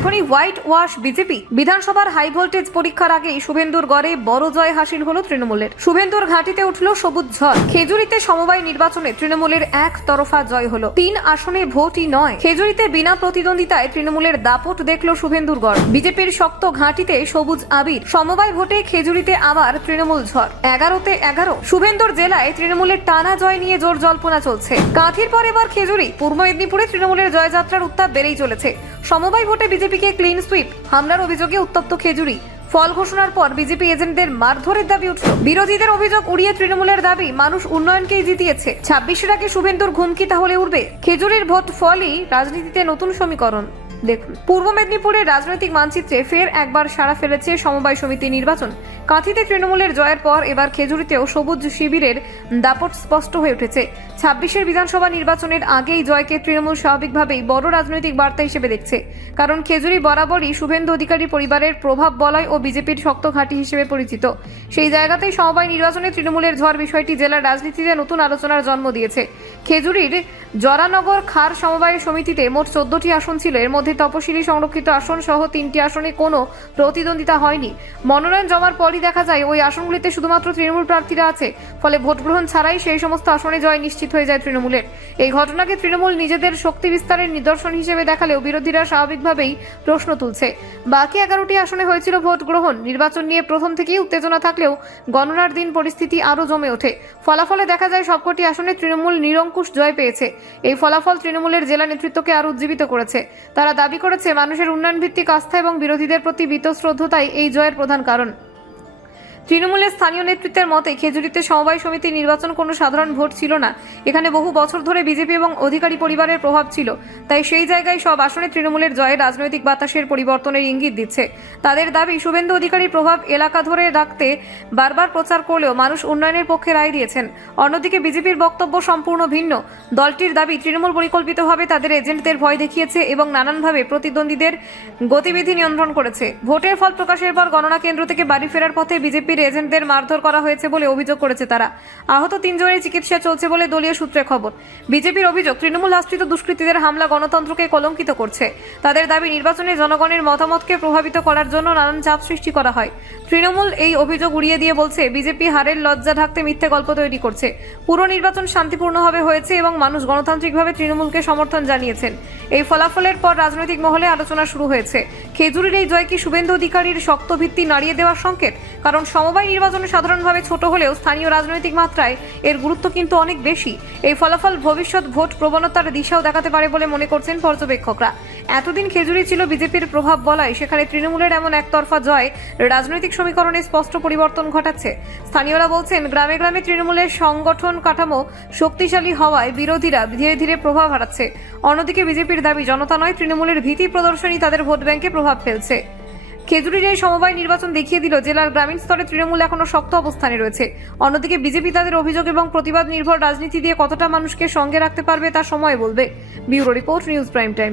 এখনই white wash BJP. বিধানসভার high voltage পরীক্ষার আগেই শুভেন্দুর গড়ে বড় জয় হাসিল হলো তৃণমূলের। শুভেন্দুর ঘাঁটিতে উঠল সবুজ ঝড়। খেজুরিতে সমবায় নির্বাচনে তৃণমূলের এক তরফা জয় হলো। 3 আসনে ভোটই নয়, খেজুরিতে বিনা প্রতিদ্বন্দ্বিতায় তৃণমূলের দাপট দেখল শুভেন্দুর গড়। বিজেপির শক্ত ঘাঁটিতে সবুজ আবির। সমবায় ভোটে খেজুরিতে আবার তৃণমূল ঝড়। 11-তে 11। শুভেন্দুর জেলায় তৃণমূলের টানা জয় নিয়ে জোর জল্পনা চলছে। কাঁথির পর এবার খেজুরি। পূর্ব মেদিনীপুরে তৃণমূলের জয়যাত্রার উত্তাপ বেড়েই চলেছে। সমবায় ভোটে বিজেপিকে ক্লিন সুইপ, হামলার অভিযোগে উত্তপ্ত খেজুরি। ফল ঘোষণার পর বিজেপি এজেন্টদের মারধরের দাবি উঠল। বিরোধীদের অভিযোগ উড়িয়ে তৃণমূলের দাবি মানুষ উন্নয়নকেই জিতিয়েছে। 26-এর আগে শুভেন্দুর ঘুমকি তাহলে উঠবে। খেজুরির ভোট ফলই রাজনীতিতে নতুন সমীকরণ। দেখুন, পূর্ব মেদিনীপুরের রাজনৈতিক মানচিত্রে ফের একবার সাড়া ফেলেছে সমবায় সমিতি নির্বাচন। কাঁথিতে তৃণমূলের জয়ের পর এবার খেজুরিতেও সবুজ শিবিরের দাপট স্পষ্ট হয়ে উঠেছে। 26-এর বিধানসভা নির্বাচনের আগেই জয়কে তৃণমূল স্বাভাবিকভাবেই বড় রাজনৈতিক বার্তা হিসেবে দেখছে। কারণ খেজুরি বরাবরই শুভেন্দু অধিকারী পরিবারের প্রভাব বলয় ও বিজেপির শক্ত ঘাঁটি হিসেবে পরিচিত। সেই জায়গাতেই সমবায় নির্বাচনে তৃণমূলের ঝড় বিষয়টি জেলার রাজনীতিতে নতুন আলোচনার জন্ম দিয়েছে। খেজুরির জরানগর খার সমবায় সমিতিতে মোট 14টি আসন ছিল। এর মধ্যে তপশিলি সংরক্ষিত আসন সহ 3টি আসনে কোনো প্রতিদ্বন্দ্বিতা হয়নি। মনোনয়ন জমার পরই দেখা যায় ওই আসনগুলিতে শুধুমাত্র তৃণমূল প্রার্থীরা আছে। ফলে ভোট গ্রহণ ছাড়াই সেই সমস্ত আসনে জয় নিশ্চিত হয়ে যায় তৃণমূলের। এই ঘটনাকে তৃণমূল নিজেদের শক্তি বিস্তারের নিদর্শন হিসেবে দেখালেও বিরোধীরা স্বাভাবিকভাবেই প্রশ্ন তুলছে। বাকি 11টি আসনে হয়েছিল ভোট গ্রহণ। নির্বাচন নিয়ে প্রথম থেকেই উত্তেজনা থাকলেও গণনার দিন পরিস্থিতি আরও জমে ওঠে। ফলাফলে দেখা যায় সবকটি আসনে তৃণমূল নিরঙ্কুশ জয় পেয়েছে। এই ফলাফল তৃণমূলের জেলা নেতৃত্বকে আরও উজ্জীবিত করেছে। তারা দাবি করেছে মানুষের উন্নয়ন ভিত্তিক আস্থা এবং বিরোধীদের প্রতি বীতশ্রদ্ধতাই এই জয়ের প্রধান কারণ। তৃণমূলের স্থানীয় নেতৃত্বের মতে খেজুরিতে সমবায় সমিতি নির্বাচন কোনো সাধারণ ভোট ছিল না। এখানে বহু বছর ধরে বিজেপি এবং অধিকারী পরিবারের প্রভাব ছিল। তাই সেই জায়গায় সব আসনে তৃণমূলের জয়ে রাজনৈতিক বাতাসের পরিবর্তনের ইঙ্গিত দিচ্ছে। তাদের দাবি শুভেন্দু অধিকারীর প্রভাব এলাকা ধরে রাখতে বারবার প্রচার করলেও মানুষ উন্নয়নের পক্ষে রায় দিয়েছেন। অন্যদিকে বিজেপির বক্তব্য সম্পূর্ণ ভিন্ন। দলটির দাবি তৃণমূল পরিকল্পিতভাবে তাদের এজেন্টদের ভয় দেখিয়েছে এবং নানানভাবে প্রতিদ্বন্দ্বীদের গতিবিধি নিয়ন্ত্রণ করেছে। ভোটের ফল প্রকাশের পর গণনা কেন্দ্র থেকে বাড়ি ফেরার পথে বিজেপির এজেন্টদের মারধর করা হয়েছে বলে অভিযোগ করেছে তারা। আহত 3 জনের চিকিৎসা চলছে বলে দলীয় সূত্রে খবর। বিজেপির অভিযোগ তৃণমূল আশ্রিত দুষ্কৃতীদের হামলা গণতন্ত্রকে কলঙ্কিত করছে। তাদের দাবি নির্বাচনে জনগণের মতামতকে প্রভাবিত করার জন্য নানান চাপ সৃষ্টি করা হয়। তৃণমূল এই অভিযোগ উড়িয়ে দিয়ে বলছে বিজেপি হারের লজ্জা ঢাকতে মিথ্যে গল্প তৈরি করছে। পুরো নির্বাচন শান্তিপূর্ণভাবে হয়েছে এবং মানুষ গণতান্ত্রিকভাবে তৃণমূলকে সমর্থন জানিয়েছেন। এই ফলাফলের পর রাজনৈতিক মহলে আলোচনা শুরু হয়েছে। খেজুরির এই জয় কি শুভেন্দু অধিকারীর শক্ত ভিত্তি নাড়িয়ে দেওয়ার সংকেত? কারণ সমবায় নির্বাচনে সাধারণভাবে ছোট হলেও স্থানীয় রাজনৈতিক মাত্রায় এর গুরুত্ব কিন্তু অনেক বেশি। এই ফলাফল ভবিষ্যৎ ভোট প্রবণতার দিশাও দেখাতে পারে বলে মনে করছেন পর্যবেক্ষকরা। এতদিন খেজুরি ছিল বিজেপির প্রভাব বলয়, সেখানে তৃণমূলের এমন একতরফা জয় রাজনৈতিক সমীকরণে স্পষ্ট পরিবর্তন ঘটাচ্ছে। স্থানীয়রা বলছেন গ্রামে গ্রামে তৃণমূলের সংগঠন কাঠামো শক্তিশালী হওয়ায় বিরোধীরা ধীরে ধীরে প্রভাব হারাচ্ছে। অন্যদিকে বিজেপির দাবি জনতা নয়, তৃণমূলের ভীতি প্রদর্শনী তাদের ভোট ব্যাংকে প্রভাব ফেলছে। খেজুরির এই সমবায় নির্বাচন দেখিয়ে দিল জেলার গ্রামীণ স্তরে তৃণমূল এখনো শক্ত অবস্থানে রয়েছে। অন্যদিকে বিজেপি তাদের অভিযোগ এবং প্রতিবাদ নির্ভর রাজনীতি দিয়ে কতটা মানুষকে সঙ্গে রাখতে পারবে তা সময় বলবে। Bureau report, news prime time.